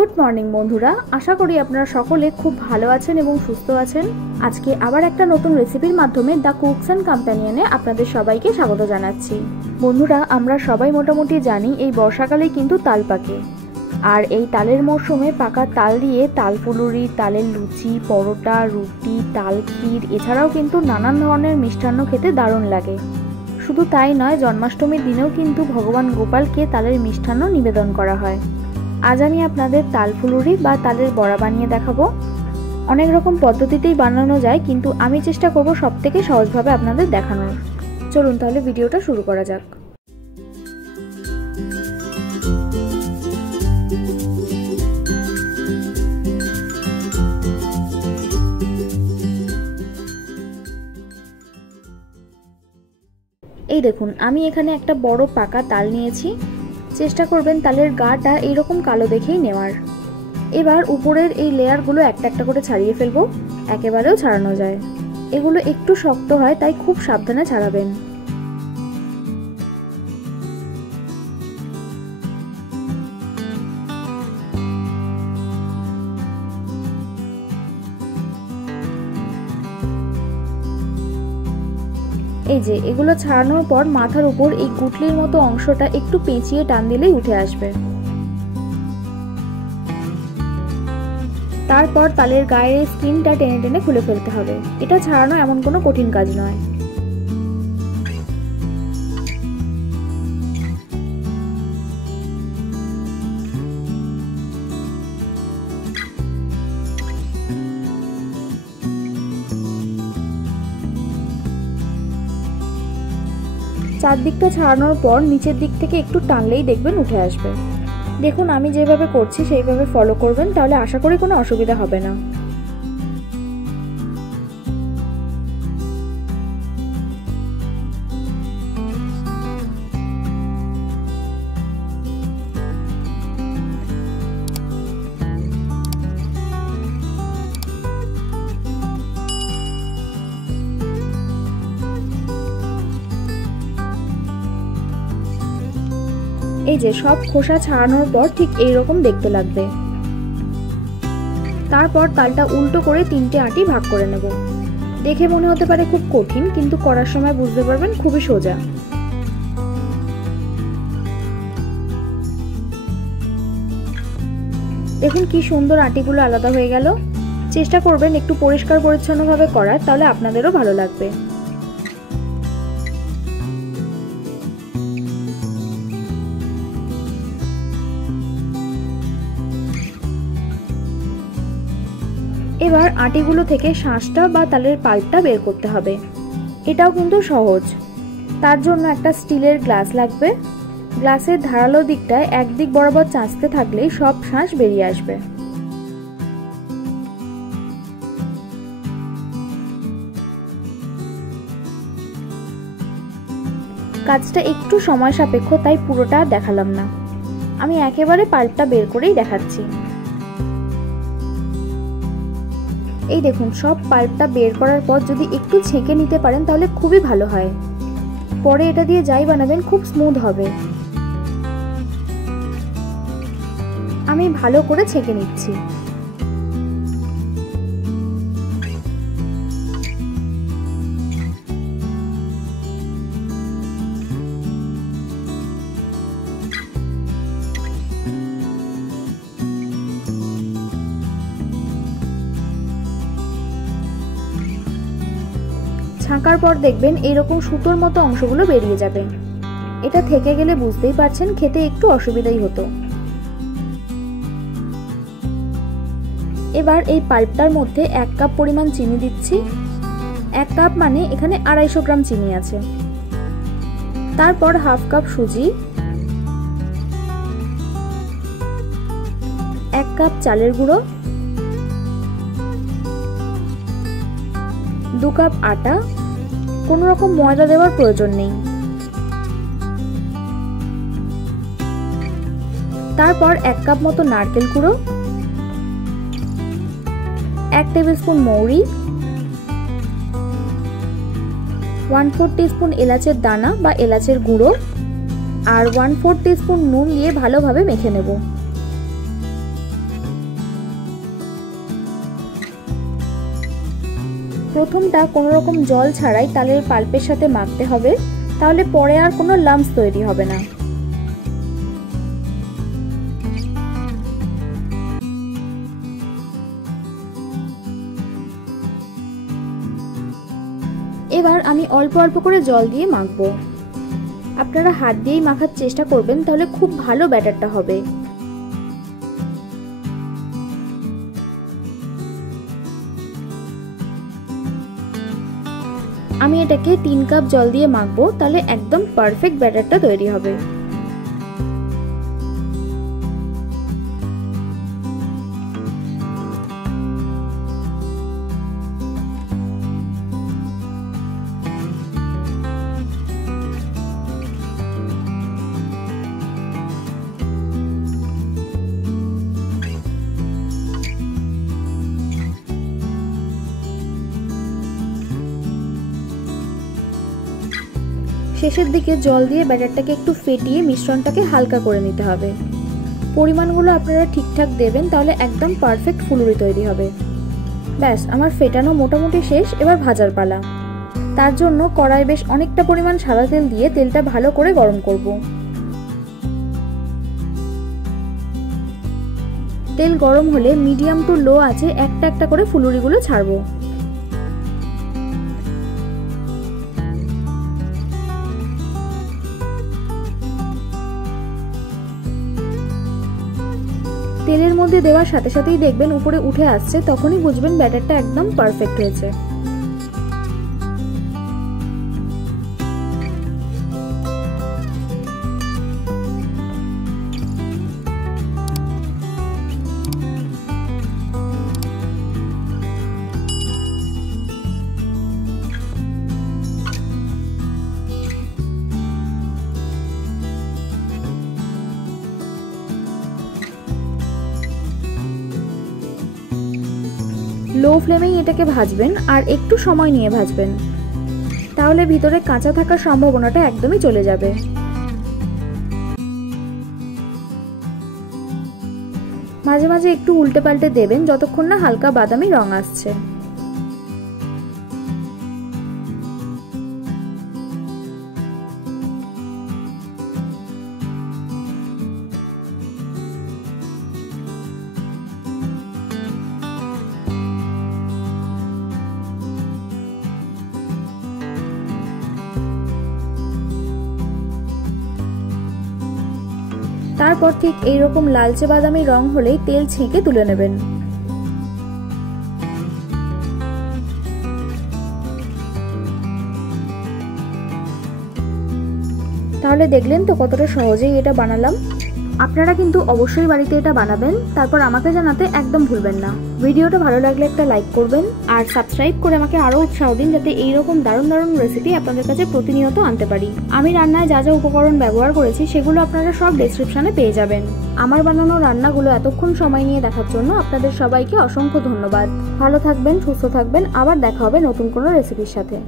Good morning বন্ধুরা, আশা করি আপনারা সকলে খুব ভালো আছেন এবং সুস্থ আছেন। আজকে আবার একটা নতুন রেসিপির মাধ্যমে দ্য কুকস অ্যান্ড কম্প্যানিয়নে আপনাদের সবাইকে স্বাগত জানাচ্ছি। বন্ধুরা, আমরা সবাই মোটামুটি জানি এই বর্ষাকালেই কিন্তু তাল পাকে, আর এই তালের মরশুমে পাকা তাল দিয়ে তাল ফুলুরি, তালের লুচি, পরোটা, রুটি, তাল ক্ষীর এছাড়াও কিন্তু নানান ধরনের মিষ্টান্ন খেতে দারুণ লাগে। শুধু তাই নয়, জন্মাষ্টমীর দিনেও কিন্তু ভগবান গোপালকে তালের মিষ্টান্ন নিবেদন করা হয়। আজ আমি আপনাদের তাল ফুলুরি বা তালের বড়া বানিয়ে দেখাবো। অনেক রকম পদ্ধতিতেই বানানো যায়, কিন্তু আমি চেষ্টা করব সবথেকে সহজভাবে আপনাদের দেখানোর। চলুন তাহলে ভিডিওটা শুরু করা যাক। এই দেখুন, আমি এখানে একটা বড় পাকা তাল নিয়েছি। চেষ্টা করবেন তালের গাটা এইরকম কালো দেখেই নেওয়ার। এবার উপরের এই লেয়ারগুলো একটা একটা করে ছাড়িয়ে ফেলবো, একেবারেও ছাড়ানো যায়। এগুলো একটু শক্ত হয়, তাই খুব সাবধানে ছাড়াবেন। এই যে এগুলো ছাড়ানোর পর মাথার উপর এই গুটলির মতো অংশটা একটু পেঁচিয়ে টান দিলেই উঠে আসবে। তারপর তালের গায়ের স্কিনটা টেনে টেনে খুলে ফেলতে হবে। এটা ছাড়ানো এমন কোনো কঠিন কাজ নয়। চারদিকটা ছাড়ানোর পর নিচের দিক থেকে একটু টানলেই দেখবেন উঠে আসবে। দেখুন, আমি যেভাবে করছি সেইভাবে ফলো করবেন, তাহলে আশা করি কোনো অসুবিধা হবে না। এই যে সব খোসা ছাড়ানোর পর ঠিক এইরকম দেখতে লাগবে। তারপর তালটা উল্টো করে 3টে আটি ভাগ করে নেব। দেখে মনে হতে পারে খুব কঠিন, কিন্তু করার সময় বুঝতে পারবেন খুবই সোজা। দেখুন কি সুন্দর আটিগুলো আলাদা হয়ে গেল। চেষ্টা করবেন একটু পরিষ্কার পরিচ্ছন্নভাবে করার, তাহলে আপনাদেরও ভালো লাগবে। এবার আটিগুলো থেকে শাঁসটা বা তালের পাল্পটা বের করতে হবে। এটাও কিন্তু সহজ। তার জন্য একটা স্টিলের গ্লাস লাগবে। গ্লাসের ধারালো দিকটায় একদিক বরাবর চাঁচতে থাকলেই সব শাঁস বেরিয়ে আসবে। কাজটা একটু সময় সাপেক্ষ, তাই পুরোটা দেখালাম না। আমি একেবারে পাল্পটা বের করেই দেখাচ্ছি। এই দেখুন, সব পাল্পটা বের করার পর যদি একটু ছেঁকে নিতে পারেন তাহলে খুবই ভালো হয়। পরে এটা দিয়ে যাই বানাবেন খুব স্মুথ হবে। আমি ভালো করে ছেঁকে নিচ্ছি। ছাঁকার পর দেখবেন এইরকম সুতোর মতো অংশগুলো বেরিয়ে যাবে। এটা থেকে গেলে বুঝতেই পারছেন খেতে একটু অসুবিধাই হতো। এবার এই পাল্পটার মধ্যে 1 কাপ পরিমাণ চিনি দিচ্ছি। 1 কাপ মানে এখানে 250 গ্রাম চিনি আছে। তারপর হাফ কাপ সুজি, 1 কাপ চালের গুঁড়ো, 2 কাপ আটা। কোনো রকম ময়দা দেওয়ার প্রয়োজন নেই। তারপর 1 কাপ মতো নারকেল কুড়ো, 1 টেবিল স্পুন মৌরি, 1/4 টিস্পুন এলাচের দানা বা এলাচের গুঁড়ো আর 1/4 টিস্পুন নুন দিয়ে ভালোভাবে মেখে নেব। প্রথমটা কোনো রকম জল ছাড়াই তালের পাল্পের সাথে মাখতে হবে, তাহলে পরে আর কোনো লাম্পস তৈরি হবে না। এবার আমি অল্প অল্প করে জল দিয়ে মাখবো। আপনারা হাত দিয়েই মাখার চেষ্টা করবেন, তাহলে খুব ভালো ব্যাটারটা হবে। আমি এটাকে 3 কাপ জল দিয়ে মাখবো, তাহলে একদম পারফেক্ট ব্যাটারটা তৈরি হবে। শেষের দিকে জল দিয়ে ব্যাটারটাকে একটু ফেটিয়ে মিশ্রণটাকে হালকা করে নিতে হবে। পরিমাণগুলো আপনারা ঠিকঠাক দেবেন, তাহলে একদম পারফেক্ট ফুলুরি তৈরি হবে। ব্যাস, আমার ফেটানো মোটামুটি শেষ। এবার ভাজার পালা। তার জন্য কড়াই বেশ অনেকটা পরিমাণ সাদা তেল দিয়ে তেলটা ভালো করে গরম করব। তেল গরম হলে মিডিয়াম টু লো আঁচে একটা একটা করে ফুলুরিগুলো ছাড়বো। তেলের মধ্যে দেওয়ার সাথে সাথেই দেখবেন উপরে উঠে আসছে, তখনই বুঝবেন ব্যাটারটা একদম পারফেক্ট হয়েছে। লো ফ্লেমেই এটাকে ভাজবেন আর একটু সময় নিয়ে ভাজবেন, তাহলে ভিতরে কাঁচা থাকার সম্ভাবনাটা একদমই চলে যাবে। মাঝে মাঝে একটু উল্টে পাল্টে দেবেন যতক্ষণ না হালকা বাদামি রং আসছে। তারপর ঠিক এইরকম লালচে বাদামি রং হলেই তেল ছেঁকে তুলে নেবেন। তাহলে দেখলেন তো কতটা সহজেই এটা বানালাম। আপনারা কিন্তু অবশ্যই বাড়িতে এটা বানাবেন, তারপর আমাকে জানাতে একদম ভুলবেন না। ভিডিওটা ভালো লাগলে একটা লাইক করবেন আর সাবস্ক্রাইব করে আমাকে আরও উৎসাহ দিন, যাতে এইরকম দারুণ দারুণ রেসিপি আপনাদের কাছে প্রতিনিয়ত আনতে পারি। আমি রান্নায় যা যা উপকরণ ব্যবহার করেছি সেগুলো আপনারা সব ডেসক্রিপশনে পেয়ে যাবেন। আমার বানানো রান্নাগুলো এতক্ষণ সময় নিয়ে দেখার জন্য আপনাদের সবাইকে অসংখ্য ধন্যবাদ। ভালো থাকবেন, সুস্থ থাকবেন, আবার দেখা হবে নতুন কোনো রেসিপির সাথে।